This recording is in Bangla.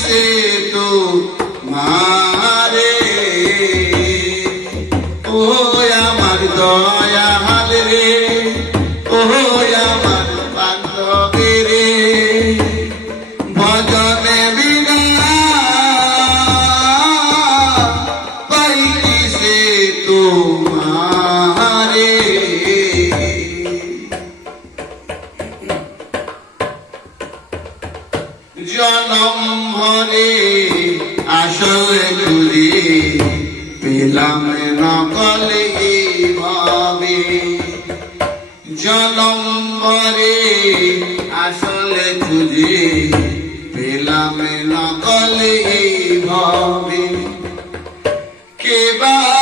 से तो मारे ओ আমার দয়াল রে ও আমার বান্ধবী রে ভজনে বিনা পাই সে তোমারে জনম ভরে আসলে খুঁজে পেলাম নকলে ভাবে জনম ভরে আসলে খুঁজে পেলাম নকলে ভাবে কে বা